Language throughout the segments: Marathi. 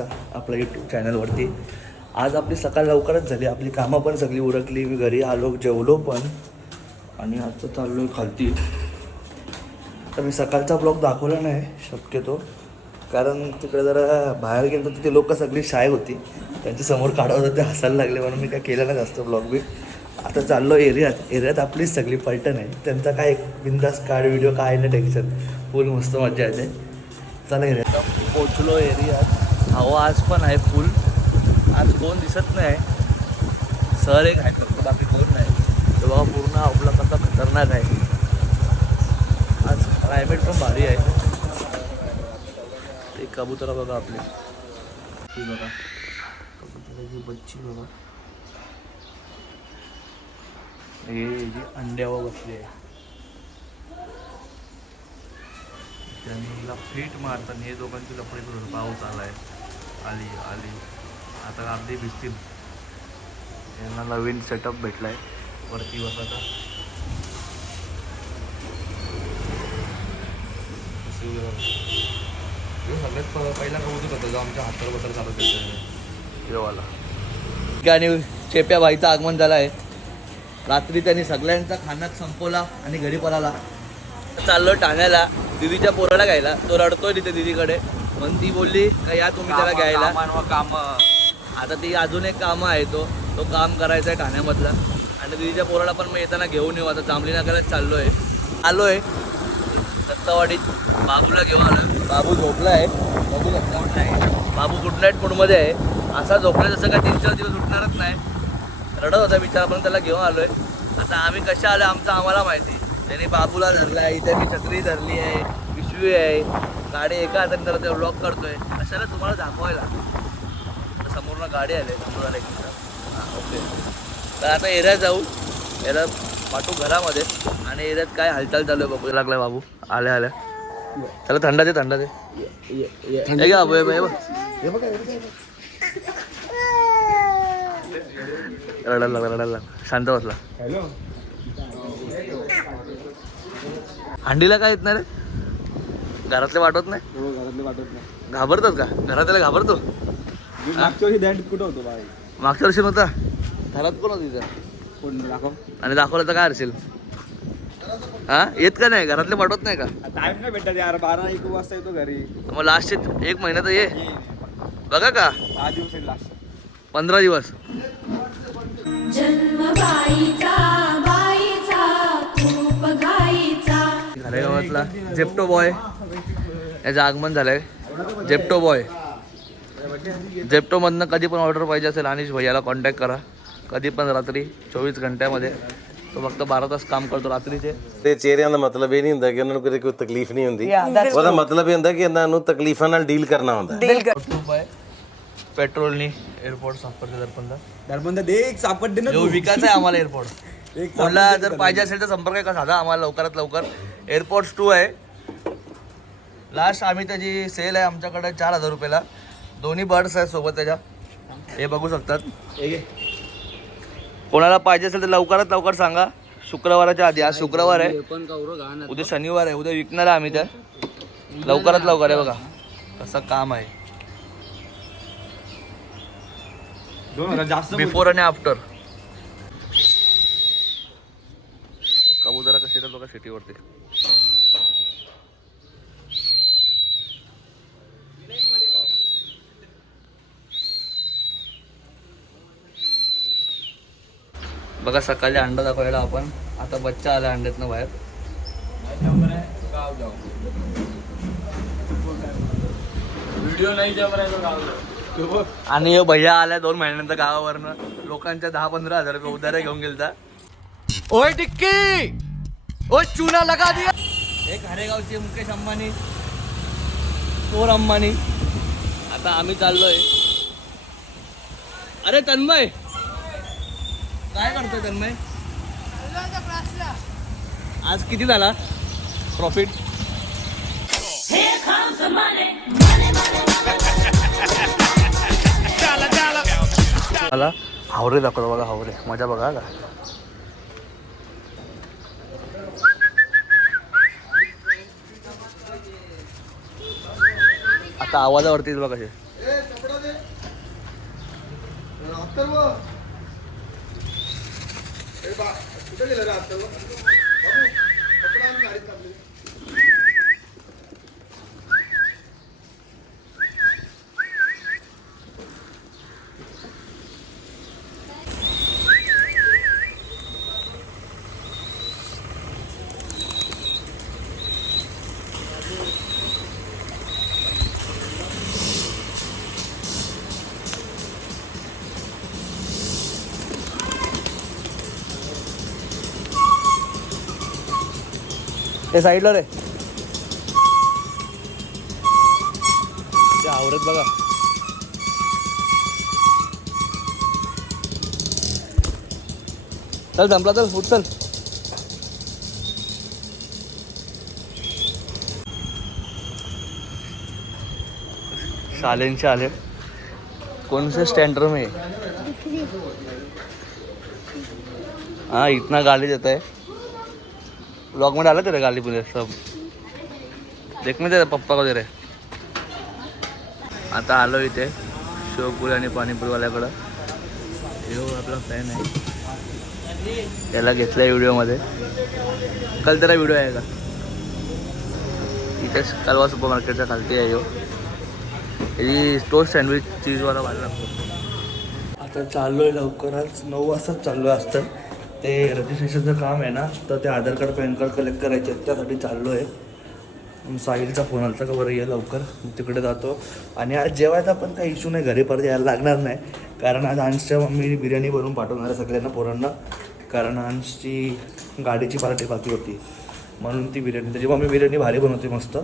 बघायचा आपल्या यूट्यूब चॅनलवरती. आज आपली सकाळ लवकरच झाली, आपली कामं पण सगळी उरकली. मी घरी आलो, जेवलो पण, आणि आता चाललो आहे खालती. तर मी सकाळचा ब्लॉग दाखवला नाही शक्यतो, कारण तिकडे जरा बाहेर गेलो तर तिथे लोक सगळी शाय होती, त्यांच्यासमोर काढत होतं, ते हसायला लागले म्हणून मी काय केलं नाही जास्त ब्लॉग बी. आता चाललो एरियात आपलीच सगळी पलटण आहे, त्यांचा काय बिंदास काढ व्हिडिओ काय नाही, टेन्शन फुल मस्त मजा येते. चला एरियात पोचलो एरियात. हवा आज पण आहे फुल, आज कोण दिसत नाही, सर एक आहे फक्त, बाकी कोण नाही. तेव्हा पूर्ण आपला कसा खतरनाक आहे. आज क्लायमेट पण भारी आहे. ते कबुतरा बघा आपली, ती बघा कबुतराची बच्ची बघा, हे जी अंड्यावर बसली आहे. त्यांना फिट मारतात, हे दोघांची लफडी करून पाऊस आलाय. आली आता अर्धी भिजतील. यांना नवीन सेटअप भेटलाय वरती बसायचा. सगळ्यात पहिला कबूतर होता जो आमच्या हातावर बसायला चालू केलं देवाला. आणि चेप्या बाईचं आगमन झालं आहे. रात्री त्यांनी सगळ्यांचा खाना संपवला आणि घरी पळाला. चाललो ठाण्याला दिदीच्या पोराला घ्यायला. तो रडतोय तिथे दिदीकडे, म्हणून ती बोलली का या तुम्ही त्याला घ्यायला. काम आता ती अजून एक काम आहे, तो काम करायचं आहे ठाण्यामधला. आणि दिदीच्या पोराला पण मी येताना घेऊन येऊ. आता जांभली नगरच आलोय दत्तवाडीत. बाबूला घेऊन आलो. बाबू झोपला आहे, बघू शकता. बाबू गुड नाईट मूडमध्ये आहे. असा झोपला जसं काय 3-4 दिवस उठणारच नाही. रडत होता बिचारा, पण त्याला घेऊन आलोय. आता आम्ही कशा आलो आमचं आम्हाला माहिती. त्यांनी बाबूला धरला आहे, इथे मी छत्री धरली आहे, पिशवी आहे, गाडी एका हाताने त्याला ते व्लॉग करतोय. कशाला तुम्हाला दाखवायला. समोरनं गाडी आले, समोर आले की ओके. तर आता एरियात जाऊ, एरियात पाठवू घरामध्ये, आणि एरियात काय हालचाल चालू आहे बघू लागलाय. बाबू आल्या त्याला थंडा दे रडायला शांत बसला. हंडीला काय येत नाही रे, घरातले वाटत नाही. घाबरतात का घरातले? घाबरतो. कुठं होतो बाई? मागच्या वर्षी नव्हता घरात, कोण होती तिथं? आणि दाखवलं तर काय असेल? हा येत का नाही? घरातले पाठवत नाही का? टाइम नाही भेटत यार, 12-1 वाजता येतो घरी. मग लास्टचे 1 महिना तर ये बघा का. 10 दिवस येईल लास्ट. 15 दिवस. घालेगावातला जेप्टो बॉय याचं आगमन झालंय. जेप्टो मधनं कधी पण ऑर्डर पाहिजे असेल अनिश भैयाला कॉन्टॅक्ट करा. कधी पण रात्री 24 घंट्यामध्ये. तो फक्त 12 तास काम करतो रात्रीचे. ਤੇ ਚਿਹਰਿਆਂ ਦਾ ਮਤਲਬ ਇਹ ਨਹੀਂ ਹੁੰਦਾ ਕਿ ਉਹਨਾਂ ਨੂੰ ਕੋਈ ਤਕਲੀਫ ਨਹੀਂ ਹੁੰਦੀ। ਉਹਦਾ ਮਤਲਬ ਇਹ ਹੁੰਦਾ ਕਿ ਇਹਨਾਂ ਨੂੰ ਤਕਲੀਫਾਂ ਨਾਲ ਡੀਲ ਕਰਨਾ ਹੁੰਦਾ। पेट्रोलनी एअरपोर्ट सापडते दरबंद दे एक सापडते ना. विकायचं आहे आम्हाला एअरपोर्ट. कोणाला जर पाहिजे असेल तर संपर्क का साधा आम्हाला लवकरात लवकर. एअरपोर्ट 2 आहे लास्ट. आम्ही त्याची सेल आहे आमच्याकडे 4000 रुपयाला. दोन्ही बर्ड्स आहेत सोबत त्याच्या, हे बघू शकतात. कोणाला पाहिजे असेल तर लवकरात लवकर सांगा. शुक्रवाराच्या आधी. आज शुक्रवार आहे, उद्या शनिवार आहे. उद्या विकणार आहे आम्ही त्या. लवकरात लवकर आहे. बघा कसं काम आहे, बिफोर आणि आफ्टर. कबुतरा कशी येतात बघा सिटीवरती. बघा सकाळी अंडा दाखवायला आपण. आता बच्चा आला अंड्यातनं बाहेर. व्हिडिओ नाही जम रहा तो गाव. आणि भैया आल्या 2 महिन्यानंतर गावावरनं. लोकांच्या 10-15 हजार रुपये उधाऱ्या घेऊन गेलता. ओय टिक्की, ओय चुना लगा दिया. एक घारेगावचे मुकेश अंबानी, चोर अंबानी. आता आम्ही चाललोय. अरे तन्मय, काय करतोय तन्मय? आज किती झाला प्रॉफिट? मला हावरे दाखवतो बघा. हावरे मजा बघा का. आता आवाजावरतीच बघा. ते साईडला रे ते आवरत बघा. चल जमला चल उठ चल. सालेंचे आले कौन से स्टैंडर में? हाँ इतना गाली देता है. ब्लॉग में डाला तेरे गाली पुलिस सब देखने तेरे पप्पा को दे रे. आता आलो इथे शेवपुरी आणि पाणीपुरीवाल्याकडं. हे आपला फॅन आहे त्याला घेतला व्हिडिओमध्ये. काल तेरा व्हिडिओ आहे का इथे कलवा सुपर मार्केटच्या खालती आहे ह्यो. ही टोस्ट सँडविच चीजवाला वाढला. आता चाललो आहे लवकरच 9 वाजताच चाललो असतं. ते रजिस्ट्रेशनचं काम आहे ना तर ते आधार कार्ड पॅन कार्ड कलेक्ट करायचे त्यासाठी चाललो आहे. साहिलचा फोन आला का बरं ये लवकर तिकडे जातो. आणि आज जेवायचा पण काही इश्यू नाही घरी परत यायला लागणार नाही कारण आज अंशच्या मम्मीने बिर्याणी बनवून पाठवणार आहे सगळ्यांना पोरांना. कारण अंशची गाडीची पार्टी बाकी होती म्हणून ती बिर्याणी त्याची मम्मी बिर्याणी भारी बनवते मस्त.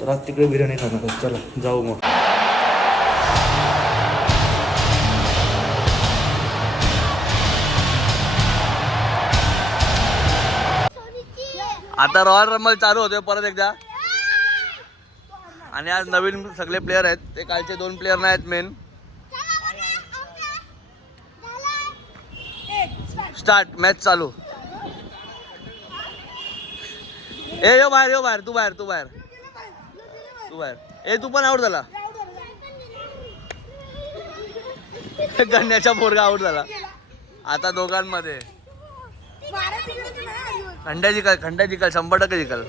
तर आज तिकडे बिर्याणी खाणार आहे. चला जाऊ मग. आता रॉयल रंबल चालू होतोय परत एकदा. आणि आज नवीन सगळे प्लेयर आहेत. ते कालचे 2 प्लेयर नाही आहेत मेन. स्टार्ट मॅच चालू. ए यो बाहेर तू बाहेर. ए तू पण आउट झाला. गण्याच्या पोरगा आउट झाला. आता दोघांमध्ये खंड्या जिकल 100% जिकल.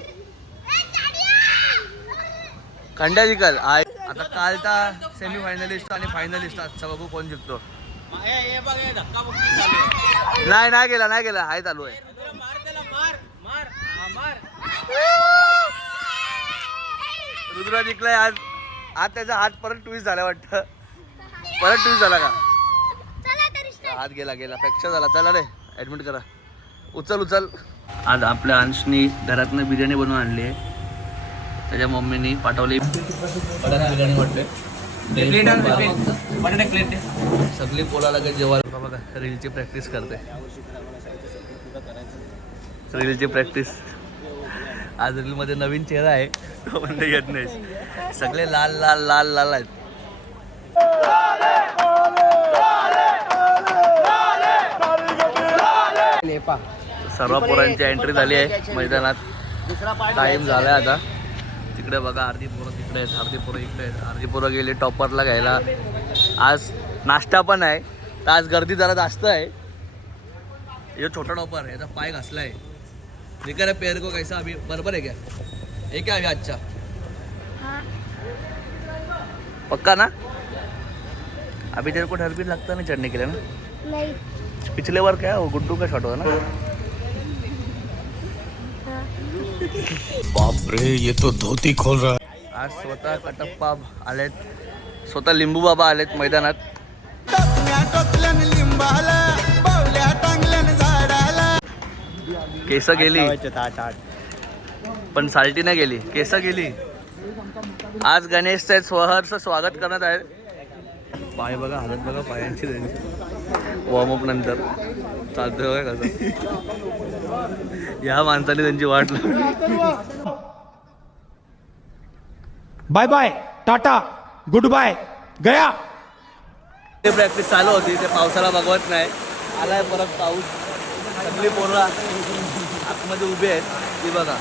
खंड्या जिकल. आता कालचा सेमीफायनलिस्ट आणि फायनलिस्ट आजचा बघू कोण जिंकतो. नाही गेला हाय चालू आहे. रुद्र जिंकलाय आज. आज त्याचा हात परत ट्विस्ट झाला वाटतं. परत ट्विस्ट झाला का हात गेला फ्रॅक्चर झाला. चला रे ऍडमिट करा. उचल. आज आपल्या अंशनी घरातनं बिर्याणी बनवून आणली आहे. त्याच्या मम्मीनी पाठवली बिर्याणी वाटते. सगळी पोला लागेल जेव्हा बघा रीलची प्रॅक्टिस करते. रीलची प्रॅक्टिस. आज रीलमध्ये नवीन चेहरा आहे तो म्हणजे येत नाही. सगळे लाल आहेत. सर्व पोरांची एंट्री झाली आहे मैदानात. टाईम झालाय आता. तिकडे बघा अर्धी पोरं तिकडे आहेत, अर्धी पोरं इकडे आहेत. अर्धी पोरं गेली टॉपरला घ्यायला. आज नाश्ता पण आहे तर आज गर्दी जरा जास्त आहे. ये छोटा टॉपर याचा पाय घासला आहे. लेकर है पैर को कैसा अभी बराबर है क्या? ये क्या अभी अच्छा पक्का ना? अभी तेरे को डर भी लगता नहीं चढ़ने के लिए ना? नहीं. पिछले बार क्या वो गुड्डू का शॉट होता ना. बाप रे ये तो धोती खोल रहा है. आज स्वतः कटप्पा आलेत, स्वतः लिंबू बाबा आलेत मैदानात. केस गेली पण साल्टी नाही गेली. केस गेली. आज गणेशचं स्वहर्ष स्वागत करण्यात आहे. पाय बघा हालत बघा पायांची. वॉर्मअप नंतर चालतोय बघा कसं. या माणसाने त्यांची वाट लावली. Bye bye tata goodbye गया. ते प्रॅक्टिस चालू होती. ते पावसाला बघवत नाही. आलाय परत पाऊस. सगळी पोरं आतमध्ये उभी आहेत. ती बघा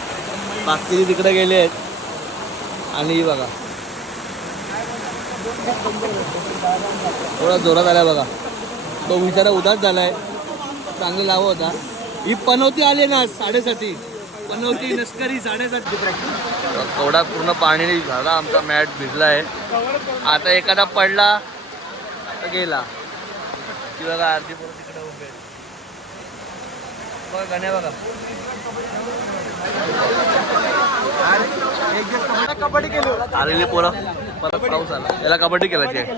बाकी तिकडे गेले आहेत. आणि ही बघा थोडा जोरात आलाय बघा. तो विचारा उदास झालाय. चांगलं लावं होता. ही पनवती आली ना 6:30. पनवती लष्करी 6:30. थोडा पूर्ण पाणी झाला. आमचा मॅट भिजलाय. आता एखादा पडला तर गेला. ती बघा अर्धी पोरं तिकडे उभे. बघा गाण्या बघा. कबड्डी केलो. आलेली पोरं परत पाऊस आला. याला कबड्डी केलाची आहे.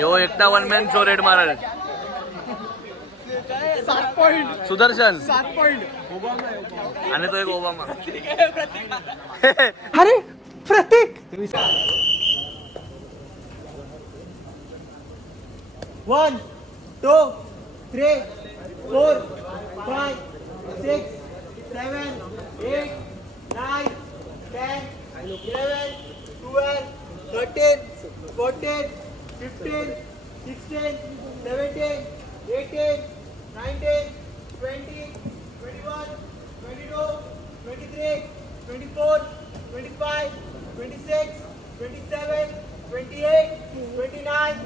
यो एकटा वन मॅन शो रेड मारल. 7 पॉइंट. सुदर्शन 7 पॉइंट. आणि तो एक ओबामा. अरे प्रतीक. 1, 2, 3, 4, 5, 6, 7, 8, 9, 10, 11, 12, 13, 14, 15, 16, 17, 18, 19, 20, 21, 22, 23, 24, 25, 26, 27, 28, 29,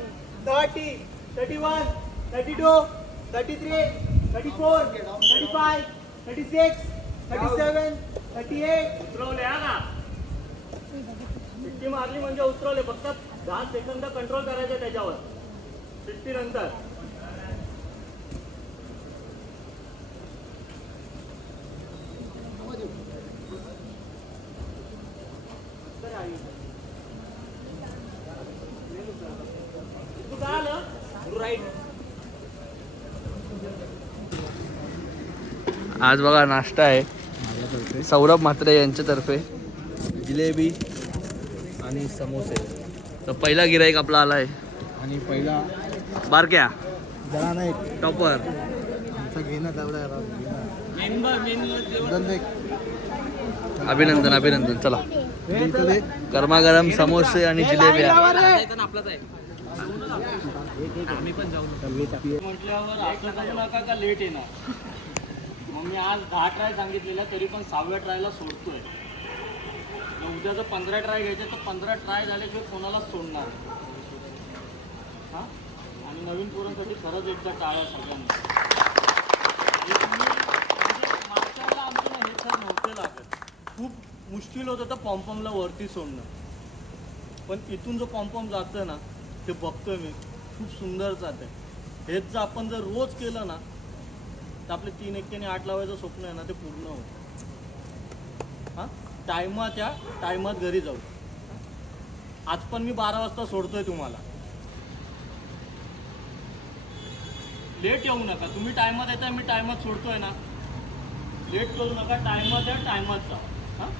30, 31, 32, 33, 34, 35, 36, 37, 38. उतरवले हा ना. शिट्टी मारली म्हणजे उतरवले. फक्त 10 सेकंद कंट्रोल करायचे त्याच्यावर. शिट्टी नंतर आज बघा नाश्ता आहे सौरभ म्हात्रे यांच्यातर्फे. जिलेबी आणि समोसे. तर पहिला गिराईक आपला आलाय. आणि पहिला बारक्या जरा नाही टॉपर. अभिनंदन अभिनंदन. चला गरमागरम समोसे आणि जिलेब्या. म्हटल्यावर असं करू नका का लेट येणार. मग मी आज 10 ट्राय सांगितलेल्या तरी पण 6व्या ट्रायला सोडतोय. उद्या जर 15 ट्राय घ्यायचे तर 15 ट्राय झाल्याशिवाय कोणालाच सोडणार. हां आणि नवीन पोरांसाठी खरंच एकदा टाळ्या सगळ्यांना. मागच्या वेळेला आमचं हे सर नव्हते लागत. खूप मुश्किल होतं तर पॉम्पॉमला वरती सोडणं. पण इथून जो पॉम्पॉम जातं ना ते बघतोय मी खूप सुंदर जात आहे. हेच जर आपण जर रोज केलं ना तर आपले 3 एकट्याने 8 लावायचं स्वप्न आहे ना ते पूर्ण होतं. हां टायमात घरी जाऊ. आज पण मी 12 वाजता सोडतोय तुम्हाला. लेट येऊ नका. तुम्ही टायमात येताय मी टायमात सोडतोय ना. लेट करू नका. टायमात या टायमात जा. हां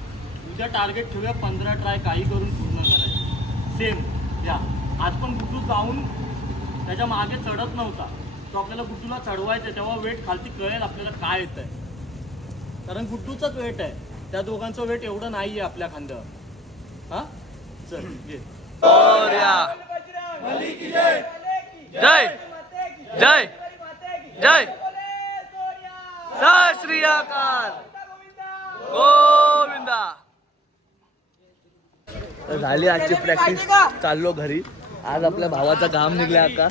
उद्या टार्गेट ठेवूया 15 ट्राय काही करून पूर्ण करायचं. सेम या आज पण गुड्डू जाऊन त्याच्या मागे चढत नव्हता. तो आपल्याला गुड्डूला चढवायचं आहे. तेव्हा वेट खालती कळेल आपल्याला काय येत आहे. कारण गुड्डूचाच वेट आहे. त्या दोघांचं वेट एवढं नाही आहे आपल्या खांद्यावर. हां चल घे. जय जय जय सत श्री अकाल गोविंदा. तर झाली आजची प्रॅक्टिस. चाललो घरी. आज आपल्या भावाचा घाम निघला आता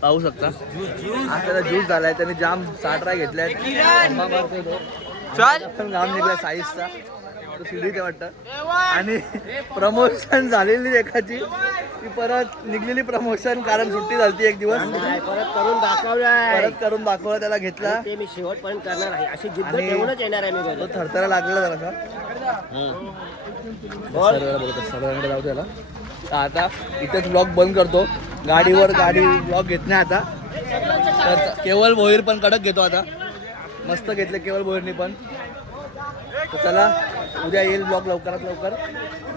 पाहू शकता. आपल्याला ज्यूस झालाय. त्याने जाम 6 ट्राय घेतल्यात. पण घाम निघला साईजचा. तो सीडीत वाटतं. आणि प्रमोशन झालेली एकाची ती परत निघलेली प्रमोशन कारण सुट्टी झाली एक दिवस. परत करून दाखवलं त्याला घेतला. ते मी शेवटपर्यंत करणार आहे अशी जिद्द ठेवूनच येणार आहे मी. तो थरथरा लागलेला जरासा. सर्वांकडे जाऊ त्याला. तर आता इथेच ब्लॉग बंद करतो. गाडी ब्लॉग घेत नाही आता. तर केवळ भोईर पण कडक घेतो आता. मस्त घेतले केवळ भोईरनी पण. तर चला उद्या येईल ब्लॉग लवकरात लवकर.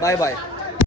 Bye bye.